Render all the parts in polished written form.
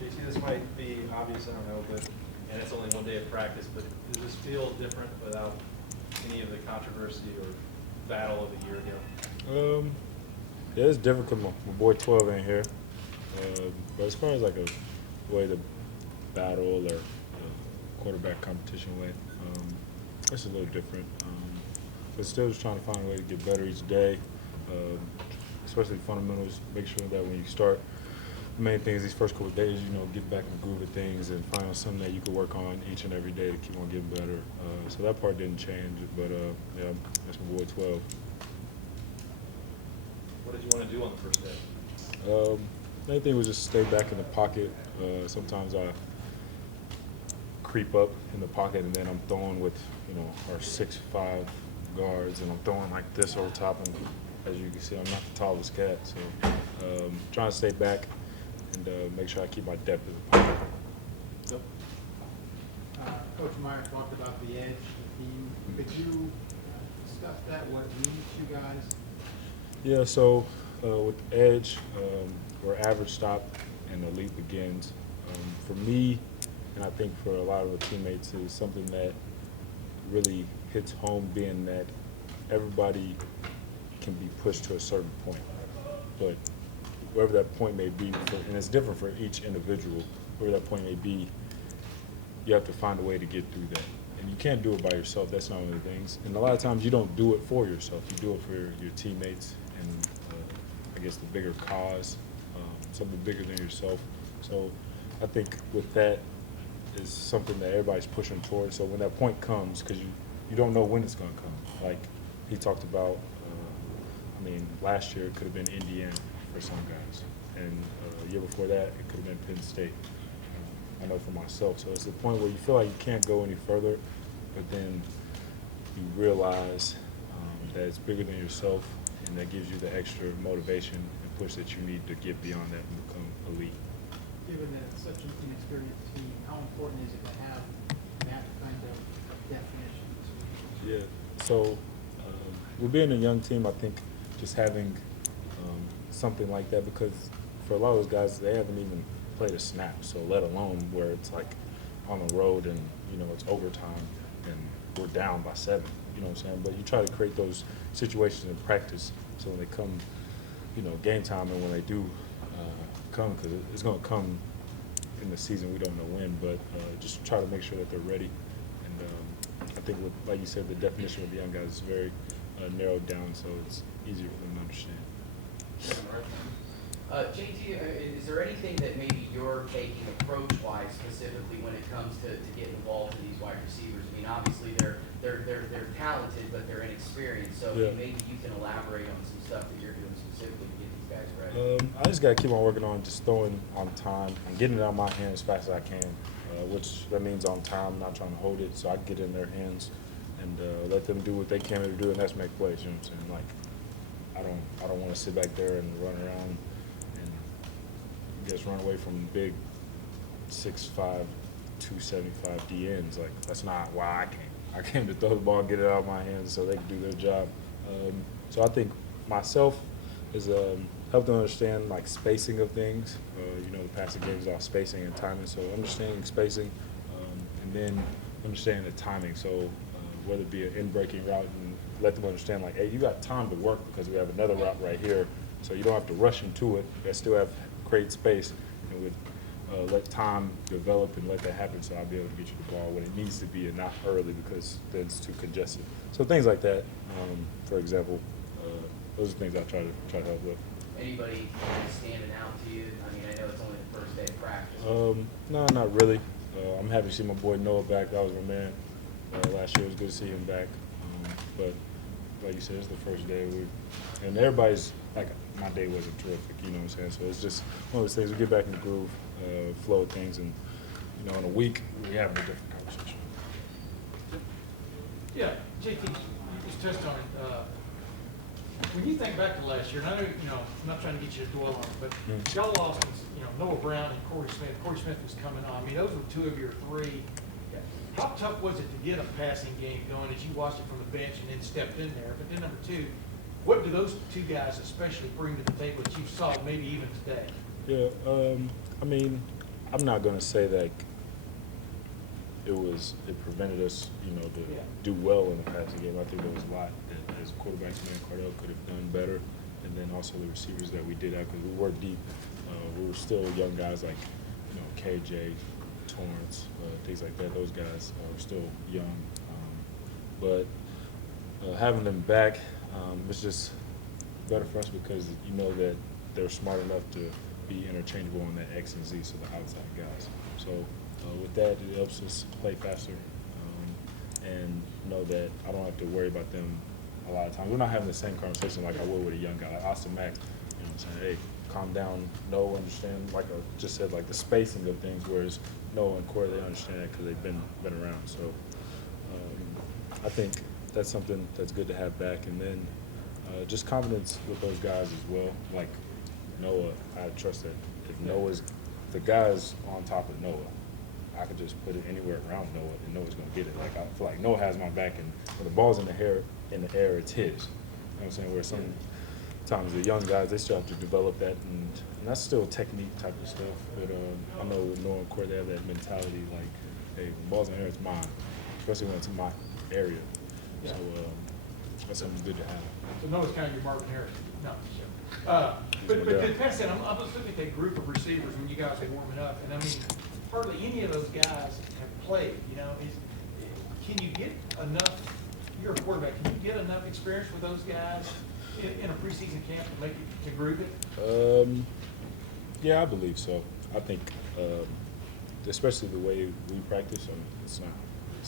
JT, this might be obvious, I don't know, and it's only one day of practice, but does this feel different without any of the controversy or battle of a year ago? Yeah, it's different because my boy 12 ain't here. But as far as like a way to battle or quarterback competition way, it's a little different. But still just trying to find a way to get better each day, especially fundamentals. Make sure that when you start, the main thing is these first couple of days, get back in the groove of things and find out something that you can work on each and every day to keep on getting better. So that part didn't change, but yeah, that's my boy 12. What did you want to do on the first day? Main thing was just stay back in the pocket. Sometimes I creep up in the pocket and then I'm throwing with, our 6'5" guards and I'm throwing like this over top. And as you can see, I'm not the tallest cat, so trying to stay back and make sure I keep my depth in the pocket. Yep. Coach Meyer talked about the edge of the team. Could you discuss that, what it means to you guys? Yeah, so with edge, where average stop and elite begins. For me, and I think for a lot of the teammates, is something that really hits home, being that everybody can be pushed to a certain point. But wherever that point may be, and it's different for each individual, wherever that point may be, you have to find a way to get through that. And you can't do it by yourself. That's not one of the things. And a lot of times you don't do it for yourself. You do it for your teammates and I guess the bigger cause, something bigger than yourself. So I think with that is something that everybody's pushing towards. So when that point comes, because you don't know when it's going to come. Like he talked about, last year it could have been Indiana for some guys. And the year before that, it could have been Penn State. I know for myself. So it's the point where you feel like you can't go any further, but then you realize that it's bigger than yourself, and that gives you the extra motivation and push that you need to get beyond that and become elite. Given that it's such an inexperienced team, how important is it to have that kind of definition? Yeah. So with being a young team, I think just having something like that, because for a lot of those guys, they haven't even played a snap, so let alone where it's like on the road and it's overtime and we're down by 7, you know what I'm saying? But you try to create those situations in practice so when they come, game time, and when they do come, because it's going to come in the season, we don't know when, but just try to make sure that they're ready. And I think, like you said, the definition of the young guys is very narrowed down, so it's easier for them to understand. JT, is there anything that maybe you're taking approach-wise specifically when it comes to getting involved in these wide receivers? I mean, obviously they're talented, but they're inexperienced. So yeah. Maybe you can elaborate on some stuff that you're doing specifically to get these guys ready. I just got to keep on working on just throwing on time and getting it out of my hands as fast as I can, which that means on time, not trying to hold it, so I can get it in their hands and let them do what they came here to do, and that's make plays. You know what I'm saying? Like, I don't want to sit back there and run around and just run away from big 6'5", 275 DNs. Like, that's not why I came. I came to throw the ball and get it out of my hands so they can do their job. So I think myself is help them understand like spacing of things. The passing game is all spacing and timing. So understanding spacing, and then understanding the timing. So whether it be an in-breaking route, and let them understand like, hey, you got time to work because we have another route right here. So you don't have to rush into it. You still have create space, and with let time develop and let that happen, so I'll be able to get you the ball when it needs to be and not early because then it's too congested. So things like that, for example, those are things I try to help with. Anybody standing out to you? I mean, I know it's only the first day of practice. No, not really. I'm happy to see my boy Noah back. That was my man. Last year it was good to see him back. But like you said, it's the first day. And everybody's like, my day wasn't terrific, you know what I'm saying? So it's just one of those things. We get back in the groove, flow of things, and in a week we have a different conversation. Yeah, JT, you just touched on it. When you think back to last year, and I know, I'm not trying to get you to dwell on it, but y'all lost, Noah Brown and Corey Smith. Corey Smith was coming on. I mean, those were 2 of your 3. How tough was it to get a passing game going as you watched it from the bench and then stepped in there? But then number 2, what do those 2 guys especially bring to the table that you saw maybe even today? Yeah, I'm not gonna say that it prevented us, to Yeah. do well in the passing game. I think there was a lot that as quarterbacks, me and Cardell could have done better, and then also the receivers that we did have because we were deep. We were still young guys like, KJ, Torrance, things like that. Those guys are still young, but having them back was just better for us because you know that they're smart enough to be interchangeable on that X and Z, so the outside guys. So with that, it helps us play faster and know that I don't have to worry about them a lot of times. We're not having the same conversation like I would with a young guy like Austin Mack. Saying, hey, calm down, no, understand, like I just said, like the spacing of things, whereas Noah and Corey, they understand that because they've been around. So I think that's something that's good to have back. And then just confidence with those guys as well. Like Noah, I trust that if Noah's the guy's on top of Noah, I could just put it anywhere around Noah and Noah's gonna get it. Like I feel like Noah has my back, and when the ball's in the air, it's his. You know what I'm saying? Where sometimes the young guys, they still have to develop that, and that's still technique type of stuff. But I know with Noah and Corey, they have that mentality like, hey, when the ball's in the air, it's mine, especially when it's in my area. Yeah. So that's something good to have. So Noah's kind of your Marvin Harrison. No. But to pass that, I'm just looking at that group of receivers when you guys are warming up, and I mean, hardly any of those guys have played. Can you get enough? You're a quarterback. Can you get enough experience with those guys in a preseason camp to make it to group it? Yeah, I believe so. I think, especially the way we practice, it's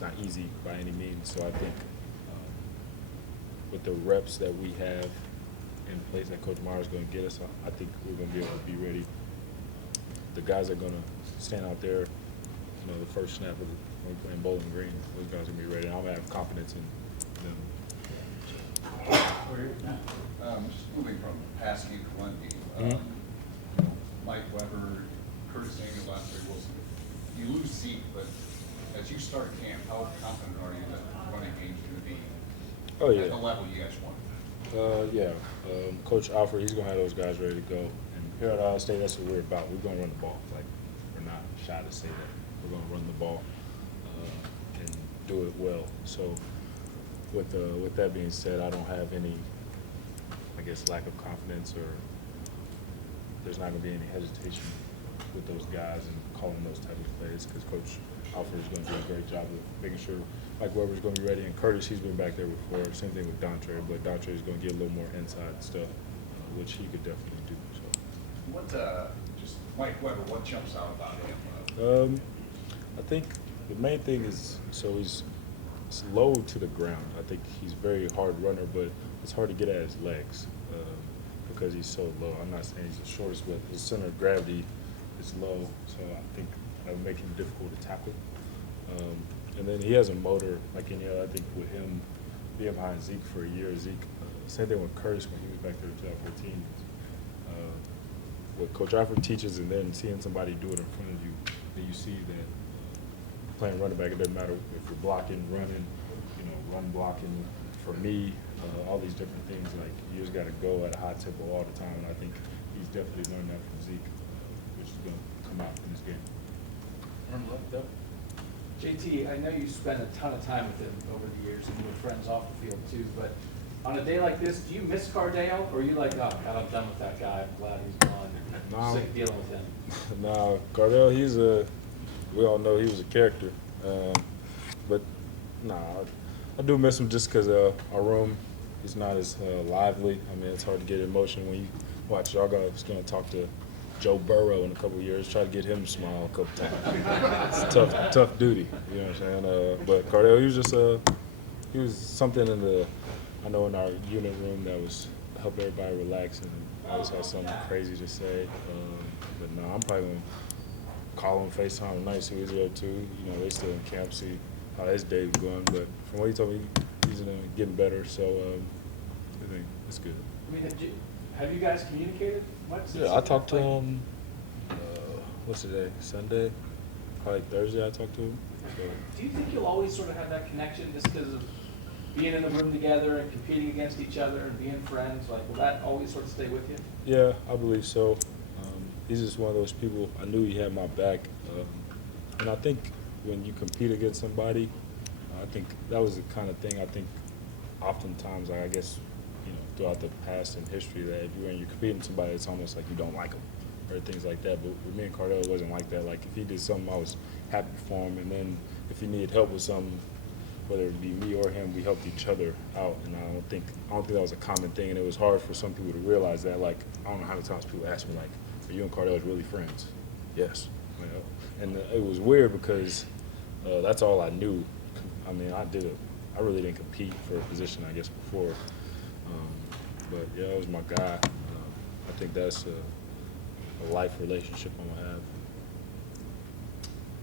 not easy by any means. So I think with the reps that we have in place that Coach Myers is going to get us, I think we're going to be able to be ready. The guys are going to stand out there, the first snap when we're playing Bowling Green, those guys are going to be ready. I'm going to have confidence in them. Just moving from passing to running, Mike Weber, Curtis Daniel, Lance Wilson. You lose Zeke, but as you start camp, how confident are you that the running game's going to be at the level you guys want? Coach Alfred, he's going to have those guys ready to go. And here at Ohio State, that's what we're about. We're going to run the ball. Like, we're not shy to say that. We're going to run the ball and do it well. So with that being said, I don't have any, lack of confidence, or there's not going to be any hesitation with those guys and calling those type of plays because Coach Alfred is going to do a great job of making sure Mike Weber's going to be ready. And Curtis, he's been back there before. Same thing with Dontre, but Dontre is going to get a little more inside stuff, which he could definitely do. So. What, just Mike Weber, what jumps out about him? I think the main thing is, he's low to the ground. I think he's a very hard runner, but it's hard to get at his legs because he's so low. I'm not saying he's the shortest, but his center of gravity is low, so I think that would make him difficult to tackle. And then he has a motor like any other. I think with him being behind Zeke for a year, same thing with Curtis when he was back there in 2014. What Coach Alfred teaches, and then seeing somebody do it in front of you, then you see that playing running back, it doesn't matter if you're blocking, running, run blocking. For me, all these different things, like you just got to go at a high tempo all the time. And I think he's definitely learned that from Zeke, which is going to come out in this game. JT, I know you spent a ton of time with him over the years, and you were friends off the field too, but on a day like this, do you miss Cardale, or are you like, oh, God, I'm done with that guy, I'm glad he's gone, I'm sick dealing with him? No, Cardale, we all know he was a character, but I do miss him just because our room is not as lively. I mean, it's hard to get emotion when you watch y'all guys going to talk to Joe Burrow in a couple of years, try to get him to smile a couple times. It's tough duty, you know what I'm saying? But Cardale, he was something in our unit room that was help everybody relax, and always had something crazy to say. But no, I'm probably going to call him FaceTime tonight, see he's there too. They still in camp, see how his day's going. But from what he told me, he's getting better, so I think it's good. I mean, have you guys communicated much? Yeah, I talked to him, what's today, Sunday? Probably Thursday I talked to him. So. Do you think you'll always sort of have that connection just because of being in the room together and competing against each other and being friends? Like, will that always sort of stay with you? Yeah, I believe so. he's just one of those people. I knew he had my back, and I think when you compete against somebody, I think that was the kind of thing. I think oftentimes, I guess, throughout the past and history, that if when you're competing with somebody, it's almost like you don't like them or things like that. But with me and Cardell, it wasn't like that. Like if he did something, I was happy for him, and then if he needed help with something, whether it be me or him, we helped each other out. And I don't think that was a common thing. And it was hard for some people to realize that. Like I don't know how many times people ask me like, "Are you and Cardell really friends?" Yes. And it was weird because that's all I knew. I mean, I really didn't compete for a position, I guess, before. But yeah, it was my guy. I think that's a life relationship I'm gonna have.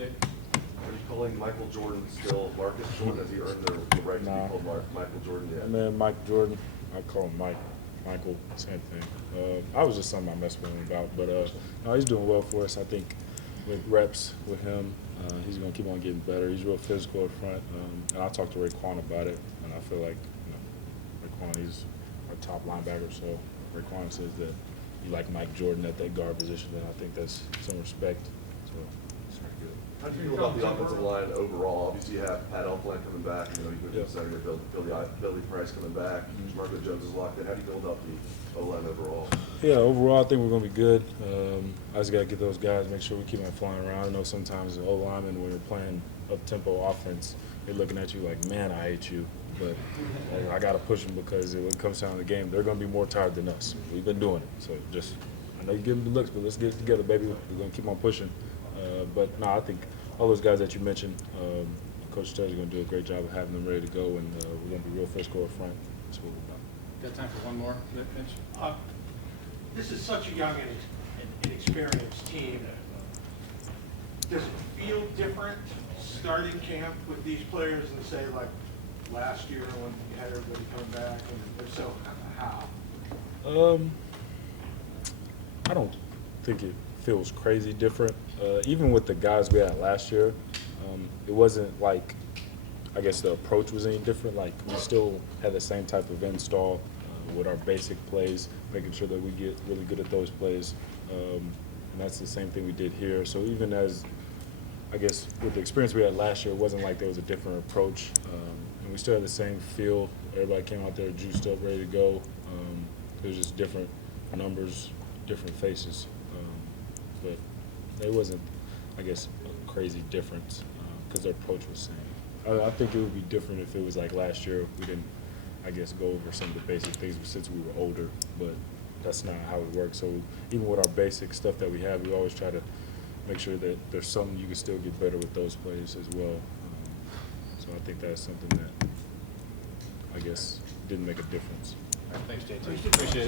Are you calling Michael Jordan still Marcus Jordan? Has he earned the right to be called Michael Jordan yet? And then Mike Jordan, I call him Mike. Michael, same thing. I was just something I messed with him about, but no, he's doing well for us. I think with reps with him, he's gonna keep on getting better. He's real physical up front, and I talked to Raekwon about it, and I feel like Raekwon, he's our top linebacker, so Raekwon says that you like Mike Jordan at that guard position, and I think that's some respect. So it's pretty good. How do you feel about the offensive line overall? Obviously, you have Pat Elflein coming back. You moved to the center. You have Billy Price coming back. Marco Jones is locked in. How do you feel about the O-line overall? Yeah, overall, I think we're going to be good. I just got to get those guys, make sure we keep them flying around. I know sometimes the O-linemen, when you're playing up-tempo offense, they're looking at you like, man, I hate you. But I got to push them because when it comes down to the game, they're going to be more tired than us. We've been doing it. So just, I know you give them the looks, but let's get it together, baby. We're going to keep on pushing. But no, I think all those guys that you mentioned, Coach Stubbs is going to do a great job of having them ready to go, and we're going to be real physical up front. That's what we're about. Got time for one more, Mitch? This is such a young and inexperienced team. Does it feel different starting camp with these players than say like last year when you had everybody coming back, and if so, how? I don't think it feels crazy different. Even with the guys we had last year, it wasn't like, I guess the approach was any different. Like we still had the same type of install with our basic plays, making sure that we get really good at those plays. And that's the same thing we did here. So even as, I guess, with the experience we had last year, it wasn't like there was a different approach. And we still had the same feel. Everybody came out there juiced up, ready to go. It was just different numbers, different faces. But it wasn't, I guess, a crazy difference because their approach was the same. I think it would be different if it was like last year. We didn't, I guess, go over some of the basic things since we were older, but that's not how it works. So even with our basic stuff that we have, we always try to make sure that there's something you can still get better with those plays as well. So I think that's something that, I guess, didn't make a difference. Thanks, JT. Appreciate it.